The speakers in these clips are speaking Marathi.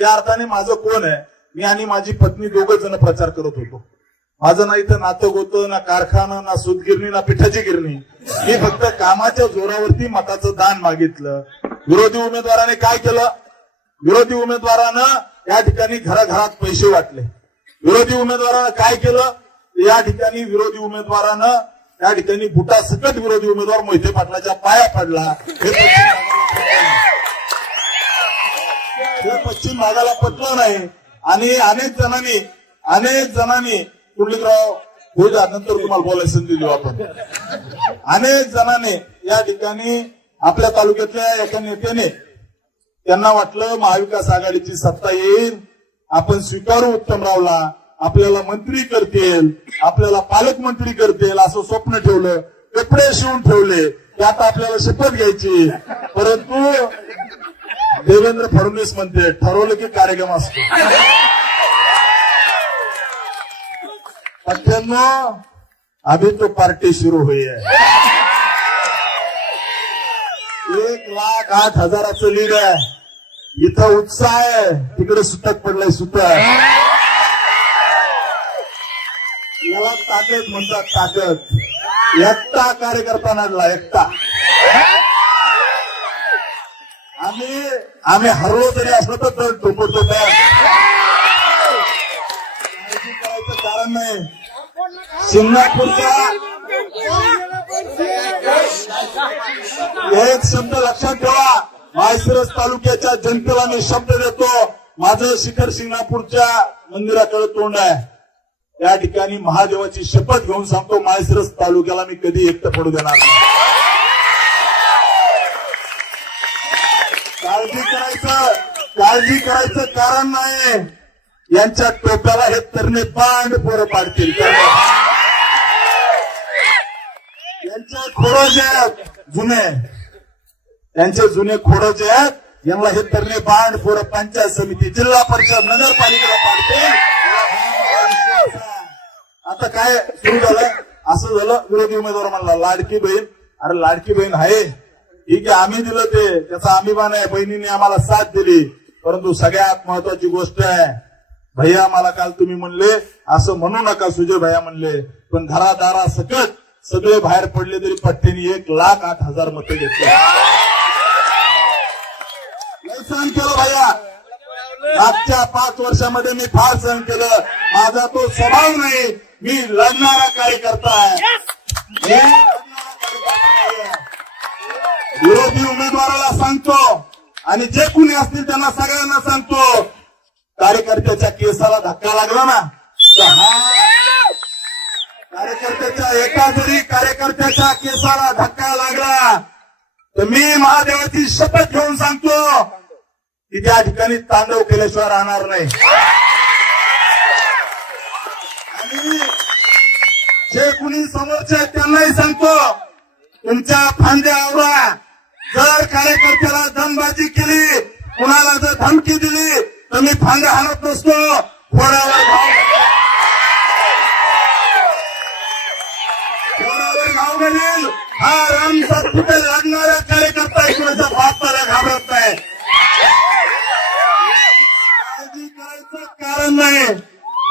त्या अर्थाने माझं कोण आहे? मी आणि माझी पत्नी दोघ जण प्रचार करत होतो. माझं ना इथं नातं होतं ना कारखाना ना सुतगिरणी ना पिठाची गिरणी. मी फक्त कामाच्या जोरावरती मताचं दान मागितलं. विरोधी उमेदवाराने काय केलं? विरोधी उमेदवारानं या ठिकाणी घराघरात पैसे वाटले. विरोधी उमेदवारानं काय केलं? या ठिकाणी विरोधी उमेदवारानं या ठिकाणी बुटा सकट विरोधी उमेदवार मोहिते पाटलाच्या पाया पडला. हे हे पश्चिम भागाला पटलं नाही. आणि अनेक जणांनी अनेक जणांनी कुंडलिकराव होऊ नंतर तुम्हाला बोलायला संधी देऊ आपण. अनेक जणांनी या ठिकाणी आपल्या तालुक्यातल्या एका नेत्याने त्यांना वाटलं महाविकास आघाडीची सत्ता येईल. आपण स्वीकारू उत्तमरावला. आपल्याला मंत्री करतील. आपल्याला पालकमंत्री करतील असं स्वप्न ठेवलं. कपडे शिवून ठेवले. त्यात आता आपल्याला शपथ घ्यायची. परंतु देवेंद्र फडणवीस म्हणते ठरवलं की कार्यक्रम असतो. अठ्ठ्याण्णव अभी तो पार्टी सुरू हुई है एक लाख आठ हजाराचं लीड आहे. इथं उत्साह आहे. तिकडे सुतक पडलंय सुतक याला ताकद म्हणतात ताकद. एकटा कार्यकर्ता नडला एकटा. आम्ही आम्ही हरलो तरी असलो तर टोपडतो काळजी करायचं कारण नाही. सिंगापूरच्या एक शब्द लक्षात ठेवा. माळशिरस तालुक्याच्या जनतेला मी शब्द देतो. माझं शिखर सिंगापूरच्या मंदिराकडे तोंड आहे. या ठिकाणी महादेवाची शपथ घेऊन सांगतो माळशिरस तालुक्याला मी कधी एकटं पडू देणार नाही काळजी करायचं काळजी करायचं कारण नाही यांच्या टोप्याला हे तरणे पांड पोरं पाडतील. यांचे खोडं जे आहेत जुने. त्यांचे जुने खोडं जे आहेत. यांना हे तरणे बांड पोरं पंचायत समिती जिल्हा परिषद नगरपालिकेला पाडतील. आता काय सुरू झालं? असं झालं विरोधी उमेदवार म्हणला लाडकी बहीण. अरे लाडकी बहीण आहे. ठीक आहे आम्ही दिलं ते. त्याचा अभिमान आहे बहिणीने आम्हाला साथ दिली. परंतु सगळ्यात महत्वाची गोष्ट आहे भैया मला काल तुम्ही म्हणले असं म्हणू नका सुजय भैया म्हणले पण घरादारा सकट सगळे बाहेर पडले तरी पट्टीने एक लाख आठ हजार मतं घेतले. सहन केलं भैया. मागच्या पाच वर्षामध्ये मी फार सहन केलं. माझा तो स्वभाव नाही. मी मी लढणारा कार्यकर्ता आहे. विरोधी उमेदवाराला सांगतो आणि जे कुणी असतील त्यांना सगळ्यांना सांगतो कार्यकर्त्याच्या केसाला धक्का लागला ना तर हा कार्यकर्त्याच्या एका जरी कार्यकर्त्याच्या केसाला धक्का लागला तर मी महादेवाची शपथ घेऊन सांगतो की त्या ठिकाणी तांडव केल्याशिवाय राहणार नाही. आणि जे कुणी समोरचे त्यांनाही सांगतो तुमच्या फांद्या आवरा. जर कार्यकर्त्याला दमबाजी केली कुणाला जर धमकी दिली तर मी फांद्या हाणत नसतो. घोड्यावर घाव घोड्यावर म्हणजे. घाव घालील म्हणजे हा रामसात कुठे लागणारा कार्यकर्ता इकडचा बापाला घाबरत नाही करायचं कारण नाही.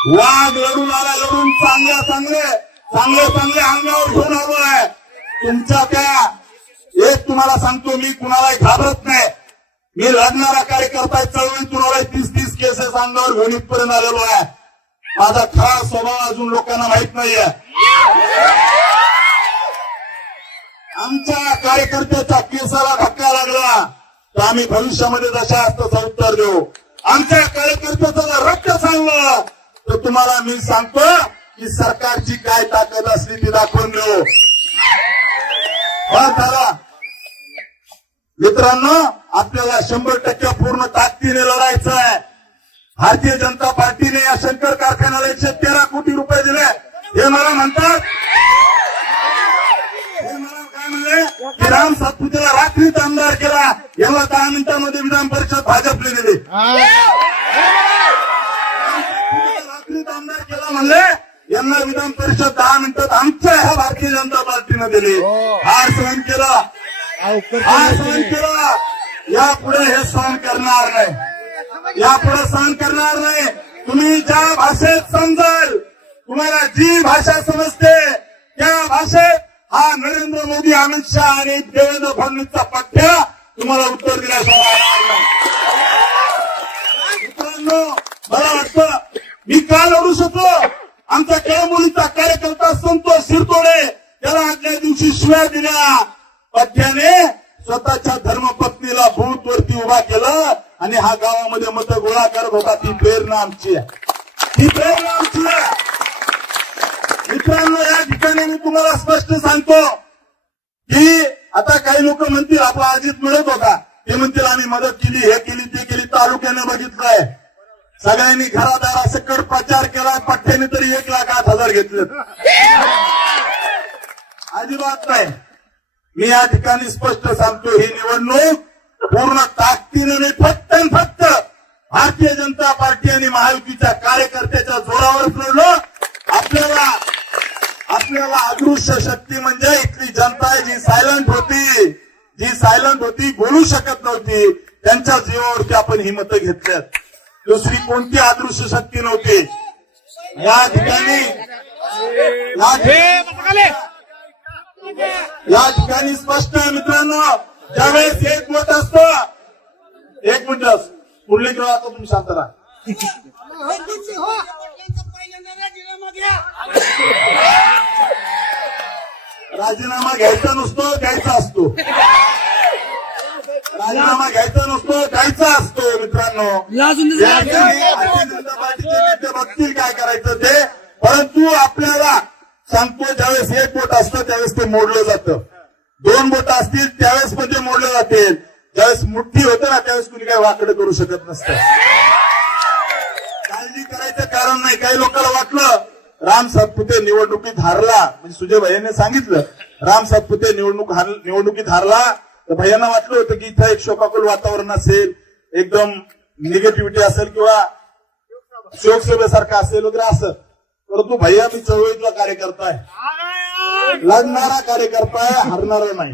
वाघ लढून आला लढून चांगल्या चांगले चांगले चांगले अंगावर घेऊन आलो आहे तुमच्या त्या एक तुम्हाला सांगतो मी कुणालाही घाबरत नाही. मी लढणारा कार्यकर्ता चळवळी कुणालाही तीस तीस केसेस अंगावर घेऊन इथपर्यंत आलेलो आहे. माझा खरा स्वभाव अजून लोकांना माहीत नाहीये. आमच्या कार्यकर्त्याच्या केसाला धक्का लागला तर आम्ही भविष्यामध्ये जशा असताचा उत्तर देऊ. आमच्या कार्यकर्त्याचं रक्त सांगलं तर तुम्हाला मी सांगतो की सरकारची काय ताकद असली ती दाखवून देऊ. झाला. मित्रांनो आपल्याला शंभर टक्के पूर्ण ताकदीने लढायचं आहे. भारतीय जनता पार्टीने या शंकर कारखान्याला एकशे तेरा कोटी रुपये दिले. हे मला म्हणतात. हे मला काय म्हणले? की राम सातपुतेला रात्रीत आमदार केला. याला दहा मिनिटांमध्ये विधान परिषद भाजपने दिली. रात्रीत आमदार केला म्हणले. यांना विधान परिषद दहा मिनिटात आमच्या ह्या भारतीय जनता पार्टीनं दिली. हार सहन केला. सहन केला यापुढे हे सहन करणार नाही. यापुढे सहन करणार नाही. तुम्ही ज्या भाषेत समजाल तुम्हाला जी भाषा समजते त्या भाषेत हा नरेंद्र मोदी अमित शहा आणि देवेंद्र फडणवीसचा पठ्य तुम्हाला उत्तर नाही. मित्रांनो मला वाटतं मी का लढू शकलो. आमचा कळमुलीचा कार्यकर्ता संतोष शिरतोडे त्याला आदल्या दिवशी शिव्या दिल्या. पठ्याने उभा केलं आणि हा गावामध्ये मत गोळा करत होता ती प्रेरणा आमची आहे. ती प्रेरणा आमची आहे. मित्रांनो या ठिकाणी मी तुम्हाला स्पष्ट सांगतो की आता काही लोक म्हणतील आपला अजित मिळत होता. ते म्हणतील आम्ही मदत केली हे केली ते केली तालुक्याने बघितलंय. सगळ्यांनी घरादारा सकट प्रचार केला पठ्ठ्याने तरी एक लाख आठ हजार घेतले अजिबात नाही. मी या ठिकाणी स्पष्ट सांगतो ही निवडणूक पूर्ण ताकदीने नाही फक्त आणि फक्त भारतीय जनता पार्टी आणि महायुतीच्या कार्यकर्त्याच्या जोरावर लढलो. आपल्याला आपल्याला अदृश्य शक्ती म्हणजे इथली जनता आहे जी सायलंट होती जी सायलंट होती बोलू शकत नव्हती. त्यांच्या जीवावरती आपण ही मतं घेतल्यात. दुसरी कोणती अदृश्य शक्ती नव्हती? या ठिकाणी या ठिकाणी स्पष्ट आहे मित्रांनो. ज्यावेळेस एक मत असतं एक मिनिट पुढले किंवा आता तुम्ही शांत राहा. राजीनामा घ्यायचा नसतो द्यायचा असतो. राजीनामा घ्यायचा नसतो द्यायचा असतो मित्रांनो. जनता पार्टीचे नेते बघतील काय करायचं ते. परंतु आपल्याला सांगतो ज्यावेळेस एक बोट असतं त्यावेळेस ते मोडलं जातं. दोन बोट असतील त्यावेळेस म्हणजे पण ते मोडले जातील. ज्यावेळेस मुठ्ठी होतं ना त्यावेळेस कुणी काही वाकडं करू शकत नसतं. काळजी करायचं कारण नाही. काही लोकांना वाटलं राम सातपुते निवडणुकीत हारला. म्हणजे सुजय भैयाने सांगितलं राम सातपुते निवडणूक हार निवडणुकीत हारला. तर भैयांना वाटलं होतं की इथं एक शोकाकुल वातावरण असेल एकदम निगेटिव्हिटी असेल किंवा शोकसभेसारखं असेल वगैरे असं. परंतु भैया मी चळवळीतला कार्यकर्ता आहे. लढणारा कार्यकर्ता आहे हरणारा नाही.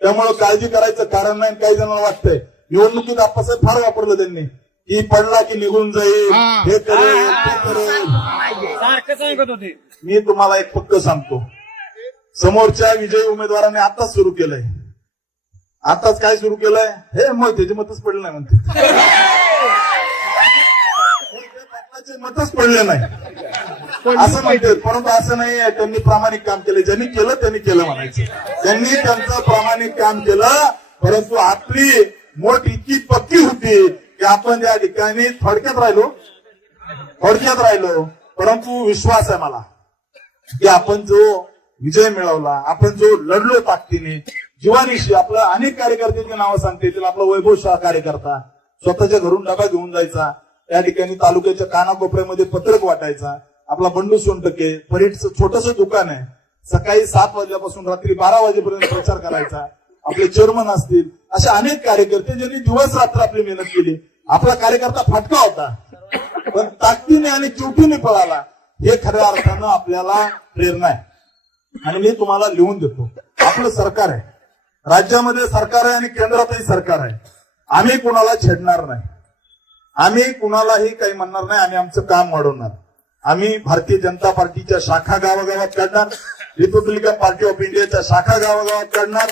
त्यामुळे काळजी करायचं कारण नाही काही जणांना वाटतंय. निवडणुकीत आप्पासाहेब फार वापरलं त्यांनी. की पडला की निघून जाईल. हे. करेल ते मी तुम्हाला एक पक्क सांगतो. समोरच्या विजयी उमेदवाराने आताच सुरू केलंय. आताच काय सुरू केलंय? हे मत त्याचे मतच पडले नाही म्हणते. पाटलाचे मतच पडले नाही. असं म्हणते परंतु असं नाही आहे त्यांनी प्रामाणिक काम केलं. ज्यांनी केलं त्यांनी केलं म्हणायचं. त्यांनी त्यांचं प्रामाणिक काम केलं परंतु आपली मोठ इतकी पक्की होती की आपण त्या ठिकाणी थोडक्यात राहिलो थोडक्यात राहिलो परंतु विश्वास आहे मला की आपण जो विजय मिळवला आपण जो लढलो ताकदीने जीवानिशी आपलं अनेक कार्यकर्त्यांची नावं सांगते येतील आपला वैभव शाह कार्यकर्ता स्वतःच्या घरून डबा घेऊन जायचा या ठिकाणी तालुक्याच्या कानाकोपऱ्यामध्ये पत्रक वाटायचा. आपला बंडू सोनटके परीटचं छोटस दुकान आहे. सकाळी सात वाजल्यापासून रात्री बारा वाजेपर्यंत प्रचार करायचा. आपले चेअरमन असतील असे अनेक कार्यकर्ते ज्यांनी दिवस रात्र आपली मेहनत केली. आपला कार्यकर्ता फाटका होता. पण ताकदीने आणि चिवटीने पळाला. हे खऱ्या अर्थानं आपल्याला प्रेरणा आहे. आणि मी तुम्हाला लिहून देतो. आपलं सरकार आहे. राज्यामध्ये सरकार आहे आणि केंद्रातही सरकार आहे. आम्ही कुणाला छेडणार नाही. आम्ही कुणालाही काही म्हणणार नाही आम्ही आमचं काम वाढवणार. आम्ही भारतीय जनता पार्टीच्या शाखा गावागावात काढणार रिपब्लिकन पार्टी ऑफ इंडियाच्या शाखा गावागावात काढणार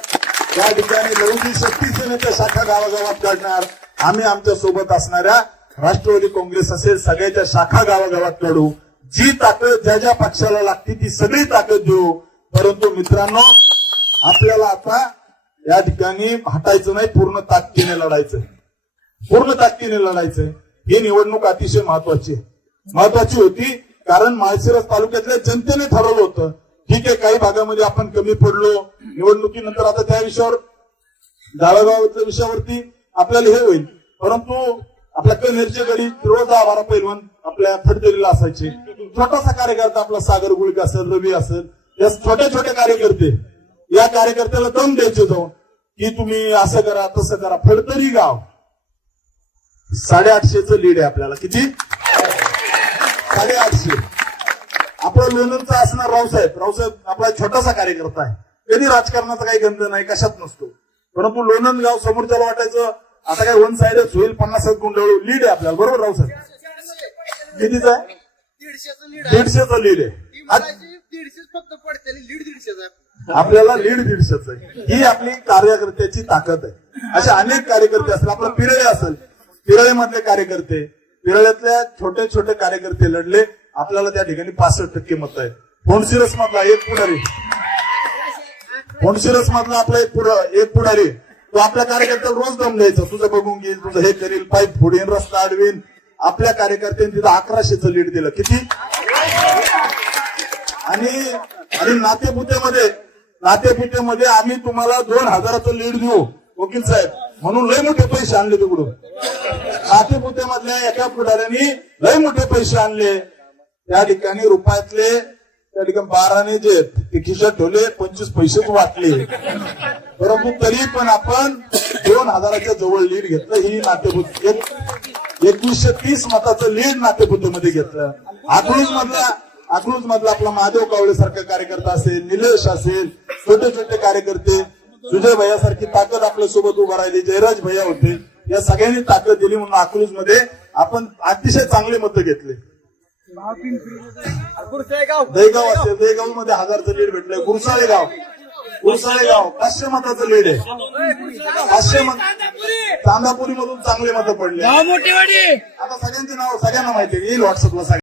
त्या ठिकाणी लढवली शक्ती सेनेच्या शाखा गावागावात काढणार. आम्ही आमच्यासोबत असणाऱ्या राष्ट्रवादी काँग्रेस असेल सगळ्याच्या शाखा गावागावात काढू. जी ताकद ज्या ज्या पक्षाला लागते ती सगळी ताकद देऊ. परंतु मित्रांनो आपल्याला आता या ठिकाणी हटायचं नाही पूर्ण ताकदीने लढायचं. पूर्ण ताकदीने लढायचंय. ही निवडणूक अतिशय महत्वाची महत्वाची होती कारण माळशिरस तालुक्यातल्या जनतेने ठरवलं होतं. ठीक आहे काही भागामध्ये आपण कमी पडलो. निवडणुकीनंतर आता त्या विषयावर जाळगावच्या विषयावरती आपल्याला हे होईल. परंतु आपल्या कनेरचे गडी रोज दहा बारा पैलवान आपल्या फडतरीला असायचे. छोटासा कार्यकर्ता आपला सागर गुळक असेल रवी असेल या छोटे छोटे कार्यकर्ते या कार्यकर्त्याला दम द्यायचे जाऊन की तुम्ही असं करा तसं करा फडतरी गाव. साडेआठशेचं लीड आहे आपल्याला. किती? साडेआठशे. आपलं लोणंदचं असणार रावसाहेब. रावसाहेब आपला छोटासा कार्यकर्ता आहे. कधी राजकारणाचा काही गंध नाही कशात नसतो. परंतु लोणंद गाव समोरच्याला वाटायचं आता काय वन साइडच होईल पन्नास गुंडळू लीड आहे आपल्याला. बरोबर सर कितीचा आहे? दीडशेचं लीड आहे. दीडशेचा लीड आहे. फक्त पडते लीड दीडशेच आपल्याला लीड दीडशेच आहे. ही आपली कार्यकर्त्याची ताकद आहे. असे अनेक कार्यकर्ते असतील आपला पिरळे असेल पिरळेमधले कार्यकर्ते पिरळ्यातल्या छोटे छोटे कार्यकर्ते लढले आपल्याला त्या ठिकाणी पासष्ट टक्के मत आहे. फोनसिरस मधला एक पुढारी. फोनसिरस मधला आपला एक पुढ- एक पुढारी. तो आपल्या कार्यकर्त्याला रोज दम द्यायचा तुझं बघून घेईल तुझं हे करील पाईप फुडेन रस्ता अडवेन. आपल्या कार्यकर्त्यांनी तिथं अकराशेचं लीड दिलं. किती? आणि आणि नातेपुत्यामध्ये नातेपुत्यामध्ये आम्ही तुम्हाला दोन हजाराचं लीड देऊ वकील साहेब. म्हणून लय मोठे पैसे आणले तिकडून. खातेपुत्यामधल्या एका पुढाऱ्यांनी लय मोठे पैसे आणले. त्या ठिकाणी रुपयातले त्या ठिकाणी बाराने जे खिशात ठेवले पंचवीस पैसेच वाटले. परंतु तरी पण आपण दोन हजाराच्या जवळ लीड घेतलं ही नातेपुत एकवीसशे तीस मताचं लीड नातेपुतेमध्ये घेतलं. अकलूज मधला अकलूज मधला आपला महादेव कावळे सारखा कार्यकर्ता असेल निलेश असेल छोटे छोटे कार्यकर्ते सुजय भैया सारखी ताकद आपल्यासोबत उभा राहिली जयराज भैया होते. या सगळ्यांनी ताकद दिली म्हणून अकलूजमध्ये आपण अतिशय चांगले मतं घेतले. दहीगाव असेल दहीगावमध्ये हजारचं लीड भेटलंय. गुरसाळे गाव गुरसाळे गाव पाचशे मताचं लीड आहे. पाचशे मत चांदापुरी मधून चांगले मतं पडले. गाव मोठीवाडी. आता सगळ्यांची नाव सगळ्यांना माहिती आहे. येईल व्हॉट्सअपला